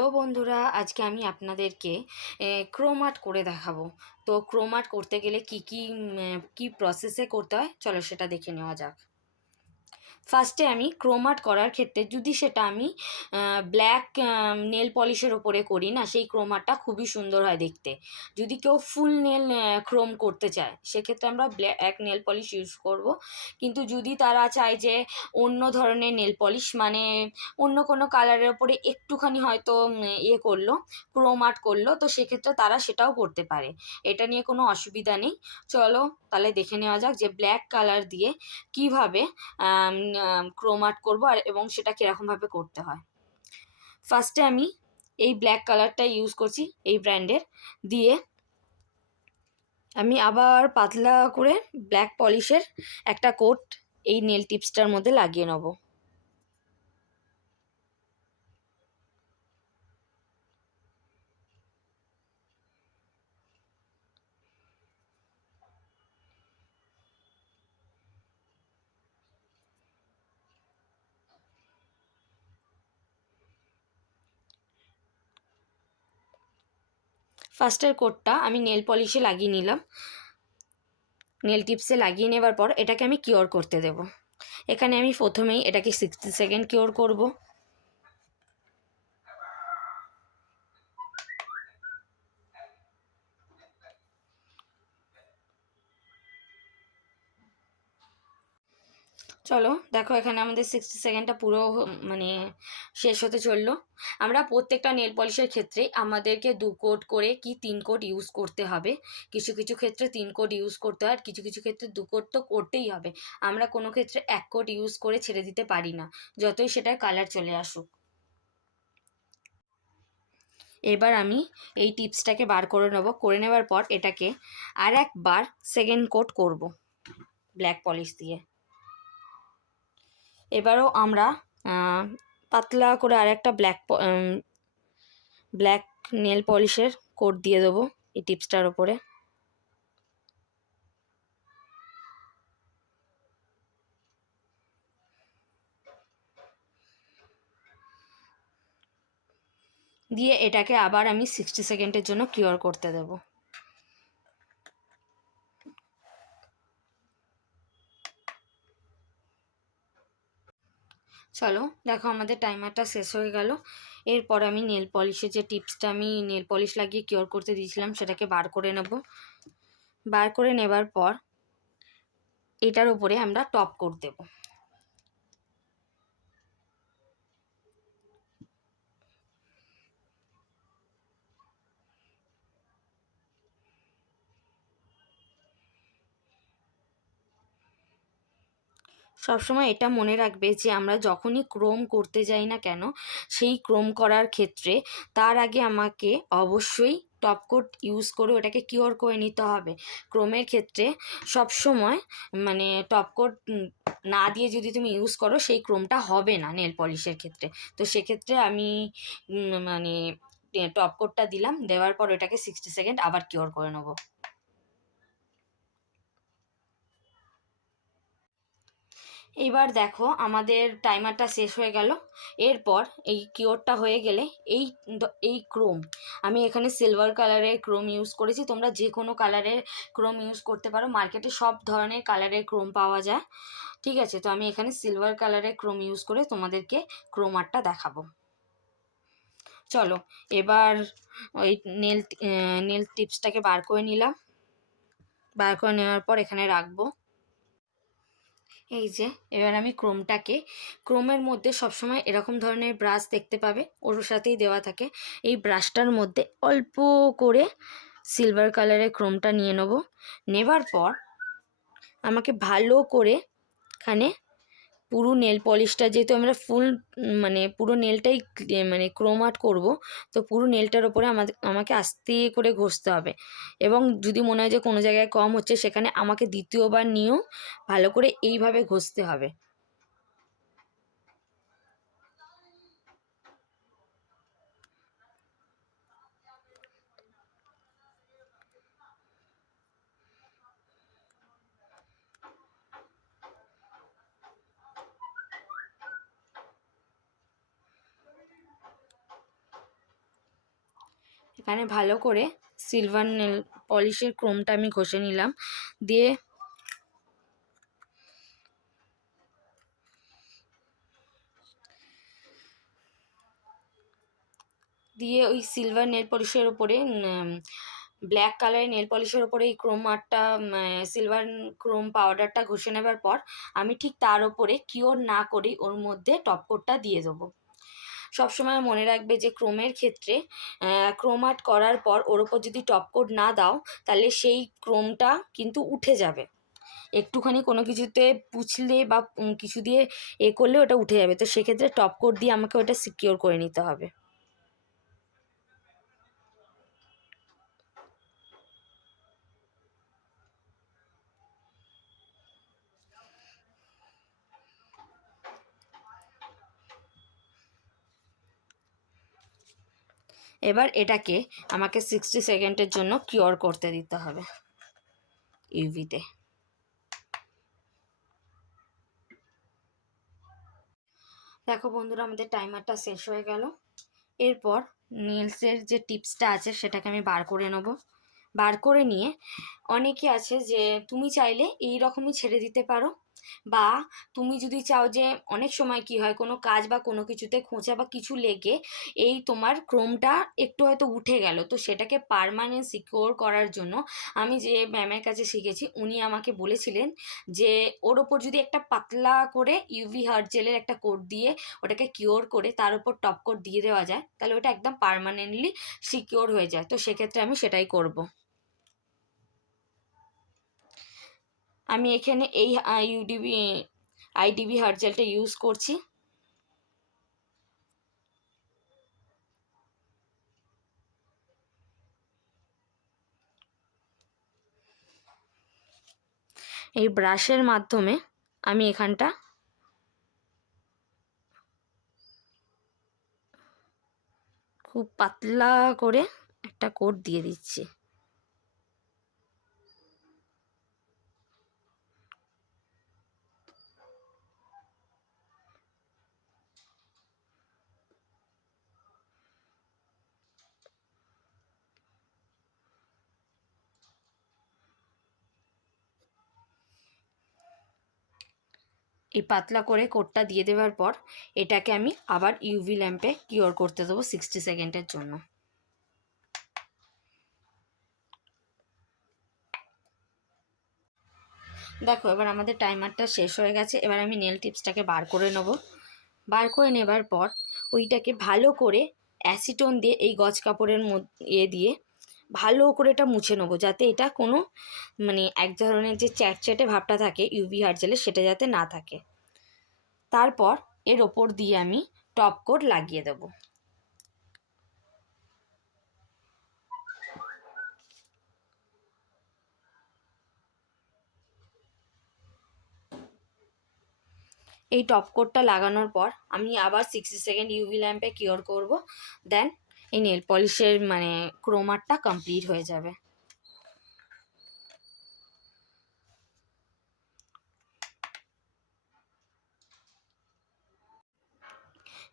Hello বন্ধুরা, আজকে আমি আপনাদেরকে ক্রোম আর্ট করে দেখাবো। তো ক্রোম আর্ট করতে গেলে কি প্রসেসে করতে হয়, চলো সেটা দেখে নেওয়া যাক। ফার্স্টে আমি ক্রোম আর্ট করার ক্ষেত্রে যদি সেটা আমি ব্ল্যাক নেল পলিশের ওপরে করি না, সেই ক্রোম আর্টটা খুবই সুন্দর হয় দেখতে। যদি কেউ ফুল নেল ক্রোম করতে চায় সেক্ষেত্রে আমরা ব্ল্যাক নেল পলিশ ইউজ করব। কিন্তু যদি তারা চায় যে অন্য ধরনের নেল পলিশ, মানে অন্য কোনো কালারের ওপরে একটুখানি হয়তো করলো, ক্রোম আর্ট করলো, তো সেক্ষেত্রে তারা সেটাও করতে পারে। এটা নিয়ে কোনো অসুবিধা নেই। চলো তাহলে দেখে নেওয়া যাক যে ব্ল্যাক কালার দিয়ে কিভাবে ক্রোম আর্ট করবো এবং সেটা কীরকমভাবে করতে হয়। ফার্স্টে আমি এই ব্ল্যাক কালারটা ইউজ করছি, এই ব্র্যান্ডের দিয়ে আমি আবার পাতলা করে ব্ল্যাক পলিশের একটা কোট এই নেল টিপসটার মধ্যে লাগিয়ে নেব। ফার্স্টের কোটটা আমি নেল পলিশে লাগিয়ে নিলাম। নেল টিপসে লাগিয়ে নেবার পর এটাকে আমি কিওর করতে দেব। এখানে আমি প্রথমেই এটাকে 60 সেকেন্ড কিওর করব। চলো দেখো, এখানে আমাদের 60 সেকেন্ডটা পুরো মানে শেষ হতে চললো। আমরা প্রত্যেকটা নেল পলিশের ক্ষেত্রে আমাদেরকে 2 কোট করে কি 3 কোট ইউজ করতে হবে। কিছু কিছু ক্ষেত্রে 3 কোট ইউজ করতে হয়, আর কিছু কিছু ক্ষেত্রে 2 কোট তো করতেই হবে। আমরা কোনো ক্ষেত্রে 1 কোট ইউজ করে ছেড়ে দিতে পারি না, যতই সেটার কালার চলে আসুক। এবার আমি এই টিপসটাকে বার করে নেব। করে নেবার পর এটাকে আর একবার সেকেন্ড কোট করব ব্ল্যাক পলিশ দিয়ে। এবারও আমরা পাতলা করে আরেকটা ব্ল্যাক নেল পলিশের কোট দিয়ে দেবো এই টিপসটার ওপরে। দিয়ে এটাকে আবার আমি 60 সেকেন্ডের জন্য কিওর করতে দেব। চলো দেখো, আমাদের টাইমারটা শেষ হয়ে গেল। এরপর আমি নেল পলিশের যে টিপসটা আমি নেল পলিশ লাগিয়ে কিওর করতে দিয়েছিলাম সেটাকে বার করে নেব। বার করে নেবার পর এটার উপরে আমরা টপ কোট দেব। সবসময় এটা মনে রাখবে যে আমরা যখনই ক্রোম করতে যাই না কেন, সেই ক্রোম করার ক্ষেত্রে তার আগে আমাকে অবশ্যই টপ কোট ইউজ করে ওটাকে কিওর করে নিতে হবে। ক্রোমের ক্ষেত্রে সবসময় মানে টপ কোট না দিয়ে যদি তুমি ইউজ করো, সেই ক্রোমটা হবে না নেল পলিশের ক্ষেত্রে। তো সেক্ষেত্রে আমি মানে টপ কোটটা দিলাম, দেওয়ার পর ওটাকে 60 সেকেন্ড আবার কিওর করে নেবো। এবার দেখো, আমাদের টাইমারটা শেষ হয়ে গেল। এরপর এই কিওরটা হয়ে গেলে এই এই ক্রোম, আমি এখানে সিলভার কালারের ক্রোম ইউজ করেছি। তোমরা যে কোনো কালারের ক্রোম ইউজ করতে পারো, মার্কেটে সব ধরনের কালারের ক্রোম পাওয়া যায়। ঠিক আছে, তো আমি এখানে সিলভার কালারের ক্রোম ইউজ করে তোমাদেরকে ক্রোম আর্টটা দেখাবো। চলো এবার ওই নেল নেল টিপসটাকে বার করে নিলাম। বার করে নেওয়ার পর এখানে রাখবো। এই যে এবার আমি ক্রোমের মধ্যে সবসময় এরকম ধরনের ব্রাশ দেখতে পাবে, ওর সাথেই দেওয়া থাকে। এই ব্রাশটার মধ্যে অল্প করে সিলভার কালারের ক্রোমটা নিয়ে নেব। নেবার পর আমাকে ভালো করে এখানে পুরো নেল পলিশটা, যেহেতু আমরা ফুল মানে পুরো নেলটাই মানে ক্রোম আর্ট করবো, তো পুরো নেলটার ওপরে আমাকে আস্তে করে ঘষতে হবে। এবং যদি মনে হয় যে কোনো জায়গায় কম হচ্ছে, সেখানে আমাকে দ্বিতীয়বার নিয়েও ভালো করে এইভাবে ঘষতে হবে। এখানে ভালো করে সিলভার নেল পলিশের ক্রোমটা আমি ঘষে নিলাম, দিয়ে ওই সিলভার নেল পলিশের ওপরে ব্ল্যাক কালারের নেল পলিশের ওপরে এই ক্রোম আর্টটা সিলভার ক্রোম পাউডারটা ঘষে নেবার পর আমি ঠিক তার ওপরে কিওর না করেই ওর মধ্যে টপ কোটটা দিয়ে দেবো। সবসময় মনে রাখবে যে ক্রোমের ক্ষেত্রে ক্রোম আর্ট করার পর ওর ওপর যদি টপ কোট না দাও তাহলে সেই ক্রোমটা কিন্তু উঠে যাবে, একটুখানি কোনো কিছুতে পুছলে বা কিছু দিয়ে করলে ওটা উঠে যাবে, তো সেক্ষেত্রে টপ কোট দিয়ে আমাকে ওটা সিকিওর করে নিতে হবে। এবার এটাকে আমাকে 60 সেকেন্ডের জন্য কিওর করতে দিতে হবে ইউভিতে। দেখো বন্ধুরা, আমাদের টাইমারটা শেষ হয়ে গেল। এরপর নেলসের যে টিপসটা আছে সেটাকে আমি বার করে নেব। বার করে নিয়ে অনেকে আছে যে তুমি চাইলে এই রকমই ছেড়ে দিতে পারো, বা তুমি যদি চাও যে অনেক সময় কি হয় কোনো কাজ বা কোনো কিছুতে খোঁচা বা কিছু লেগে এই তোমার ক্রোমটা একটু হয়তো উঠে গেল, তো সেটাকে পার্মানেন্ট সিকিওর করার জন্য আমি যে ম্যামের কাছে শিখেছি উনি আমাকে বলেছিলেন যে ওর ওপর যদি একটা পাতলা করে ইউভি হার্ট জেলের একটা কোট দিয়ে ওটাকে কিওর করে তার উপর টপ কোট দিয়ে দেওয়া যায় তাহলে ওটা একদম পার্মানেন্টলি সিকিওর হয়ে যায়, তো সেক্ষেত্রে আমি সেটাই করব। আমি এখানে এই আইডিবি হার্ট জেলটা ইউজ করছি। এই ব্রাশের মাধ্যমে আমি এখানটা খুব পাতলা করে একটা কোট দিয়ে দিচ্ছি। এই পাতলা করে কোটটা দিয়ে দেওয়ার পর এটাকে আমি আবার ইউভি ল্যাম্পে কিওর করতে দেবো 60 সেকেন্ডের জন্য। দেখো এবার আমাদের টাইমারটা শেষ হয়ে গেছে। এবার আমি নেল টিপসটাকে বার করে নেব। বার করে নেবার পর ওইটাকে ভালো করে অ্যাসিটন দিয়ে এই গজ কাপড়ের মধ্যে দিয়ে ভালো করে এটা মুছে নেবো, যাতে এটা কোনো এক ধরনের যে চ্যাটচ্যাটে ভাবটা থাকে ইউভি হার্ট জেলে সেটা যাতে না থাকে। তারপর এর ওপর দিয়ে আমি টপ কোট লাগিয়ে দেবো। এই টপ কোটটা লাগানোর পর আমি আবার 60 সেকেন্ড ইউভি ল্যাম্পে কিওর করব, দেন এই নেল পলিশের ক্রোমারটা কমপ্লিট হয়ে যাবে।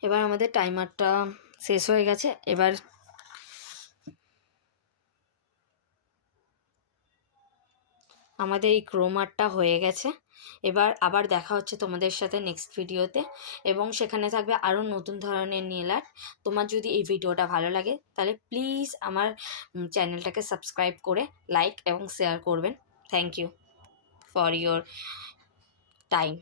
এবার আমাদের টাইমারটা শেষ হয়ে গেছে। এবার আমাদের এই ক্রোমারটা হয়ে গেছে। এবার আবার দেখা হচ্ছে তোমাদের সাথে নেক্সট ভিডিওতে, এবং সেখানে থাকবে আরও নতুন ধরনের নেল আর্ট। তোমার যদি এই ভিডিওটা ভালো লাগে তাহলে প্লিজ আমার চ্যানেলটাকে সাবস্ক্রাইব করে লাইক এবং শেয়ার করবেন। Thank you for your time.